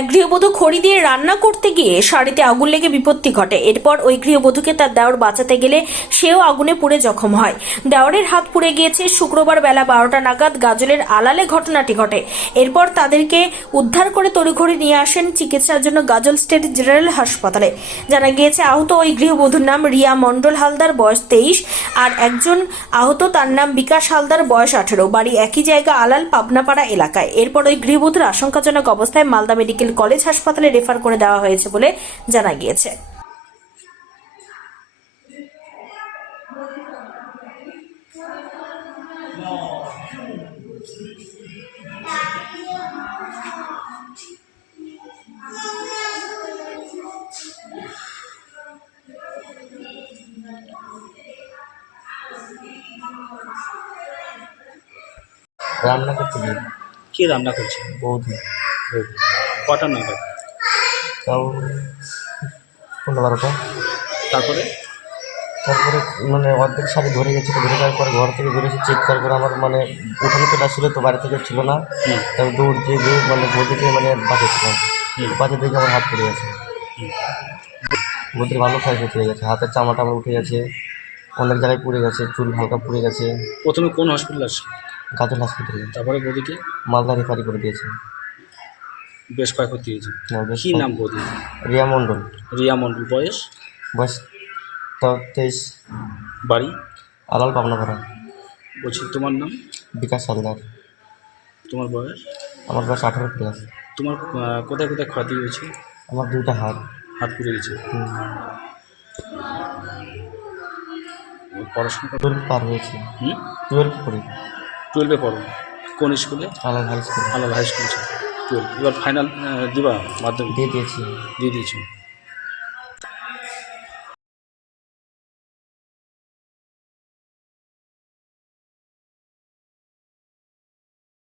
এক গৃহবধূ খড়ি দিয়ে রান্না করতে গিয়ে শাড়িতে আগুন লেগে বিপত্তি ঘটে। এরপর ওই গৃহবধূকে তার দেওর বাঁচাতে গেলে সেও আগুনে পুড়ে জখম হয়। দেওরের হাত পুড়ে গিয়েছে। শুক্রবার বেলা 12টা নাগাদ গাজলের আলালে ঘটনাটি ঘটে। এরপর তাদেরকে উদ্ধার করে তড়িঘড়ি নিয়ে আসেন চিকিৎসার জন্য গাজল স্টেট জেনারেল হাসপাতালে। জানা গিয়েছে আহত ওই গৃহবধূর নাম রিয়া মণ্ডল হালদার, বয়স 23, আর একজন আহত তার নাম বিকাশ হালদার, বয়স 18, বাড়ি একই জায়গা আলাল পাবনাপাড়া এলাকায়। এরপর ওই গৃহবধূর আশঙ্কাজনক অবস্থায় মালদা মেডিকেল কলেজ হাসপাতালে রেফার করে দেওয়া হয়েছে বলে জানা গিয়েছে। রান্না করতে গিয়ে কি রান্না করছে? বৌদি কটা নাগাদ? তাও 15-12টা। তারপরে তারপরে মানে অর্ধেক শাড়ি ধরে গেছিলো, ধরে যাওয়ার পরে ঘর থেকে বেরিয়েছে চিৎকার করে। আমার মানে উঠানে তো ছিল, তো বাড়ি থেকে ছিল না। তারপর দৌড় দিয়ে গিয়ে মানে বৌদিকে মানে বাঁচাচ্ছিলাম। বাঁচা দেখে আমার হাত পড়ে গেছে। বৌদির ভালো ক্ষয়ক্ষতি হয়ে গেছে, হাতের চামড়াটা আমার উঠে গেছে, অনেক জায়গায় পুড়ে গেছে, চুল হালকা পুড়ে গেছে। প্রথমে কোন হসপিটাল আসছে? গাজল হসপিটালে। তারপরে বৌদিকে মালদা রেফারি করে দিয়েছে। বেশ ক্ষয়ক্ষতি হয়েছে। বেশ কি নাম বৌদি? রিয়া মণ্ডল। রিয়া মণ্ডল, বয়স? বয়স তাও 23, বাড়ি? আলাল পাবনাপাড়া। বলছি তোমার নাম? বিকাশ হালদার। তোমার বয়স? আমার বয়স 18+। তোমার কোথায় কোথায় ক্ষতি হয়েছে? আমার 2টা হাত। হাত পুড়ে গেছে। পড়াশোনা 12 পার হয়েছে। 12 পড়ি। 12-এ পড়ো? কোন স্কুলে? আলাল হাই স্কুল। আলাদা হাই স্কুল। 12 এবার ফাইনাল দিবা? মাধ্যমিক দিয়ে দিয়েছি। দিয়ে দিয়েছো?